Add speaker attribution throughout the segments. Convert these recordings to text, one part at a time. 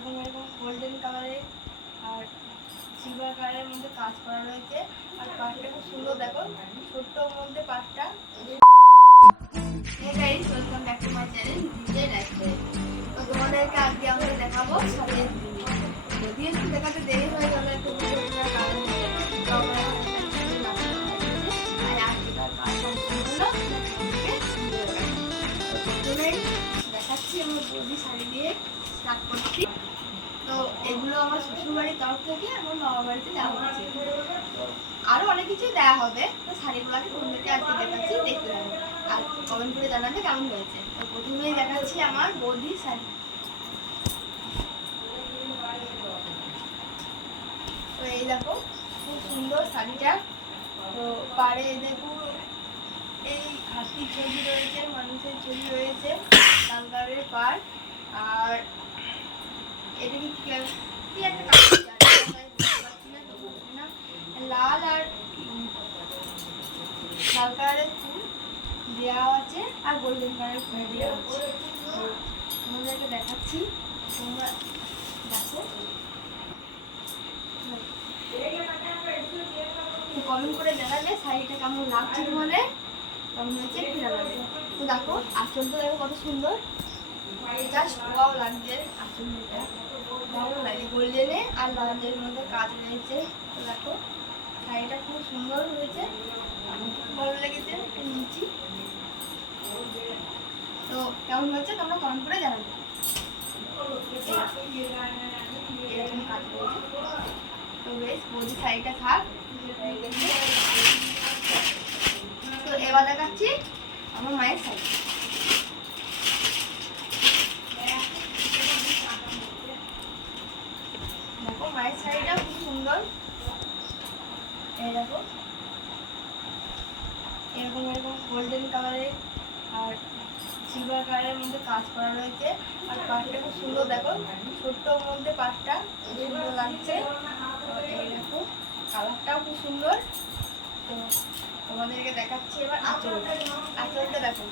Speaker 1: এরকম এরকম গোল্ডেন কালারের আর সিলভার কালারের মধ্যে কাজ করা রয়েছে। আর পাটটা খুব সুন্দর দেখো ছোট্ট মধ্যে পাটটা। Welcome back to my channel, DJ Lifestyle. তো তোমাদেরকে আমরা দেখাবো সাথে যদি দেখাতে দেরি হয়ে গেল একটু দেখাবো। দেখাচ্ছি আমরা বৌদি শাড়ি দিয়ে স্টার্ট করছি। তো এগুলো আমার শ্বশুরবাড়ির তরফ থেকে আমার মামা বাড়িতে দেওয়া হচ্ছে। তো অনেক কিছুই দেওয়া হবে। তো শাড়িগুলোকে তোমাদেরকে আজকে দেখাচ্ছি দেখতে হবে। আর কমেন্ট করে জানাবে কেমন হয়েছে। তো প্রথমেই দেখাচ্ছি আমার বৌদির শাড়ি। তো এই দেখো, খুব সুন্দর শাড়িটা। তো পাড়ে দেখো, এই হাতির ছবি রয়েছে, মানুষের ছবি রয়েছে কালারের পাড়। আর লাল আর লাল কালারের ফুল দেওয়া আছে, আর গোল্ডেন কালারের ফুল দেখাচ্ছি। তোমরা দেখো। কমেন্ট করে জানাবে শাড়িটা কেমন লাগছে তোমাদের? কেমন হয়েছে একটু জানাবে। তো দেখো কত সুন্দর। জাস্ট লাগছে আঁচলটা। ভালো লাগে গোল্ডেনে আর লালের মধ্যে কাজ রয়েছে। দেখো, শাড়িটা খুব সুন্দর হয়েছে। ভালো লেগেছে, একটু নিচ্ছি। তো কেমন হয়েছে তোমরা কমেন্ট করে জানাবে। তো বেশ বৌদি শাড়িটা থাক। তো এবার দেখাচ্ছি আমার মায়ের শাড়ি দেখো মায়ের শাড়িটা খুব সুন্দর। এরকম এরকম গোল্ডেন কালারের আর সিলভার কালারের মধ্যে কাজ করা রয়েছে। আর পাটটা খুব সুন্দর, দেখো। ছোট্ট মধ্যে পাটটা সুন্দর লাগছে। এই দেখো কালারটাও খুব সুন্দর। তোমাদেরকে দেখাচ্ছি এবার আঁচলটা। আঁচলটা দেখো,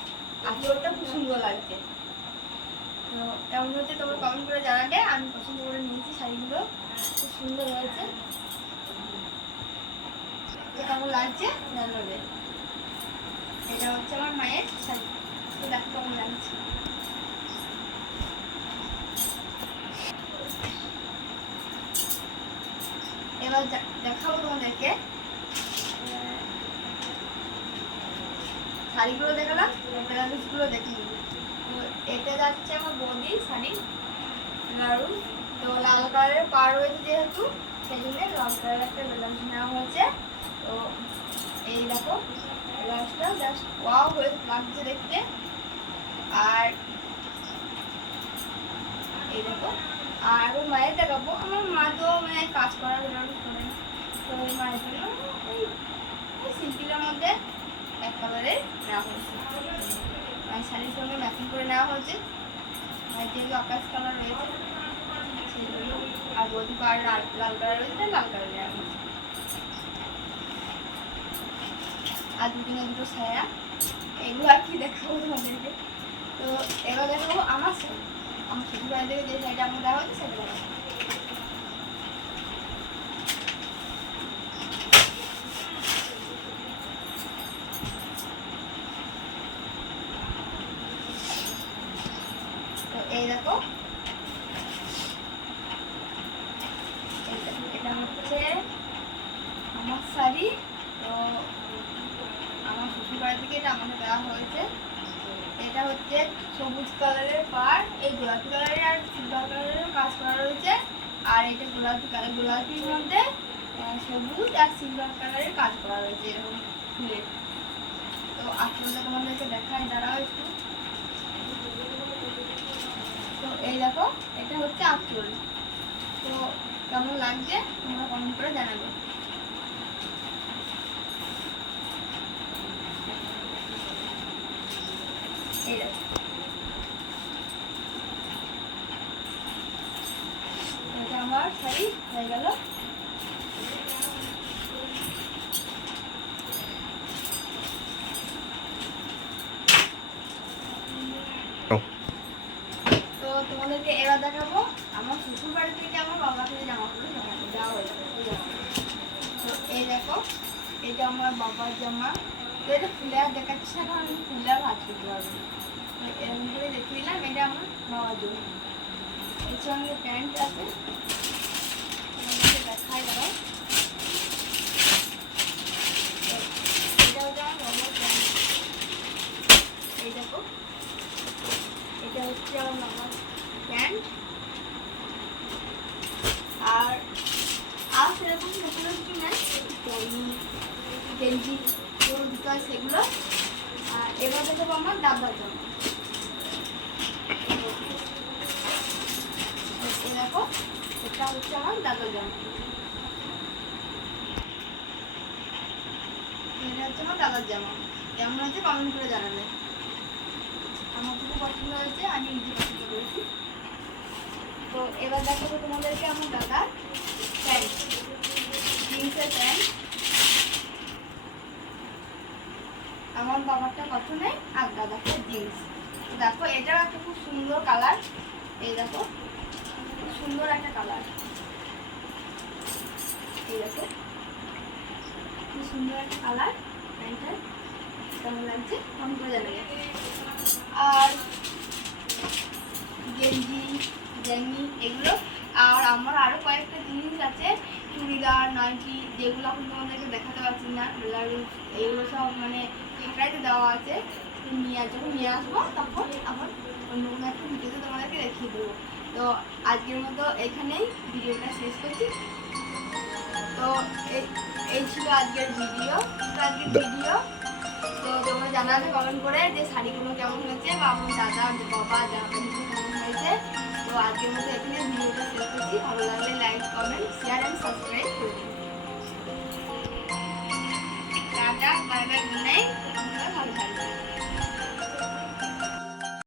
Speaker 1: আঁচলটা খুব সুন্দর লাগছে। তো কেমন হচ্ছে তোমরা কমেন্ট করে জানাবে। আমি পছন্দ করে নিয়েছি শাড়িগুলো। খুব সুন্দর হয়েছে। কেমন লাগছে? জানাবে এটা হচ্ছে আমার মায়ের শাড়ি। কেমন লাগছে। এবার দেখাবো তোমাদেরকে। শাড়িগুলো দেখালাম ব্লাউজগুলো দেখে এটা যাচ্ছে আমার বৌদি শাড়ি। ব্লাউজ তো লাল কালারের পার রয়েছে যেহেতু, সেই জন্য লাল কালারের একটা ব্লাউজ নেওয়া হয়েছে। তো এই দেখো ব্লাউজটা জাস্ট ওয়াও হয়ে লাগছে দেখতে। আর এই দেখো, আর আমার মায়ের দেখাবো। আমার মা তো মানে কাজ করার ব্লাউজ করে। তো মায়ের জন্য এই সিম্পলের মধ্যে এক কালারের নেওয়া হয়েছে। মায়ের শাড়ির সঙ্গে ম্যাচিং করে নেওয়া হয়েছে। মায়ের যেহেতু আকাশ কালার রয়েছে জন্য আর বৌদি পার লাল কালার রয়েছে লাল কালার নেওয়া হয়েছে। আর দুদিনে দুটো এগুলো আর কি দেখাবো তোমাদেরকে? তো এবার দেখাবো আমার আমার যে শাড়িটা আমার দেওয়া হয়েছে, সেটা এই দেখো, এটা হচ্ছে আমার শাড়ি তো আমার শ্বশুর বাড়ি থেকে এটা আমাকে দেওয়া হয়েছে এটা হচ্ছে সবুজ কালারের পার এই গোলাপি কালারের আর সিলভার কালারের কাজ করা রয়েছে। আর এটা গোলাপি কালার, গোলাপির মধ্যে সবুজ আর সিলভার কালারের কাজ করা রয়েছে এরকম ফুলের তো আসলে তোমাদেরকে দেখায়, দাঁড়াও একটু। তো এই দেখো, এটা হচ্ছে আঁচল। তো কেমন লাগছে, তোমরা কমেন্ট করে জানাবে। এই দেখো এটা আমার শাড়ি হয়ে গেল তো তোমাদেরকে এবার দেখাবো, আমার শ্বশুর থেকে আমার বাবা থেকে জামা কাপড় যাওয়া হয়েছে। তো এই দেখো এটা আমার বাবার জামা। তো এটা খুলে আর দেখাচ্ছি না, আমি আর হাত করতে পারব এরকম দেখে দিলাম, এটা আমার বাবার জন্য। এর সঙ্গে প্যান্ট আছে। দেখাই দাঁড়াও তো এটা হচ্ছে আমার বাবার প্যান্ট এই দেখো এটা হচ্ছে আমার মামার প্যান্ট আর আর সেরকম নতুন কিছু নেই গেঞ্জি যেগুলো দিতে হয় সেগুলো আর এবার দেখাবো আমার দাদার জন্য দেখো এটা হচ্ছে আমার দাদার জন্য এটা হচ্ছে আমার দাদার জামা কেমন হচ্ছে কমেন্ট করে জানাবে। আমার খুব পছন্দ হয়েছে, আমি নিজে পছন্দ করেছি। তো এবার দেখাবো তোমাদেরকে আমার দাদার প্যান্ট জিন্সের প্যান্ট আমার বাবারটা প্রথমে আর দাদাটা জিন্স দেখো, এটাও একটা খুব সুন্দর কালার এই দেখো সুন্দর একটা কালার এই দেখো, খুব সুন্দর একটা কালার প্যান্টটার কেমন লাগছে? কম করে জানাবে? আর গেঞ্জি জ্যামি এগুলো। আর আমার আরও কয়েকটা জিনিস আছে। চুড়িদার নাইটি যেগুলো এখন তোমাদেরকে দেখাতে পারছি না এগুলো সব মানে খাটাইতে দেওয়া আছে। নিয়ে যখন নিয়ে আসব তখন আবার অন্য কোনো একটা ভিডিওতে তোমাদেরকে দেখিয়ে দেবো। তো আজকের মতো এখানেই ভিডিওটা শেষ করছি। তো এই ছিল আজকের ভিডিও আজকের ভিডিও তো তোমরা জানাবে কমেন্ট করে যে শাড়িগুলো কেমন হয়েছে, বা আমার দাদা, বাবা জামাগুলো কেমন হয়েছে। তো আজকের মতো এখানে ভিডিওটা শেষ করছি। ভালো লাগলে like comment share and subscribe করে দিন tata bye bye good night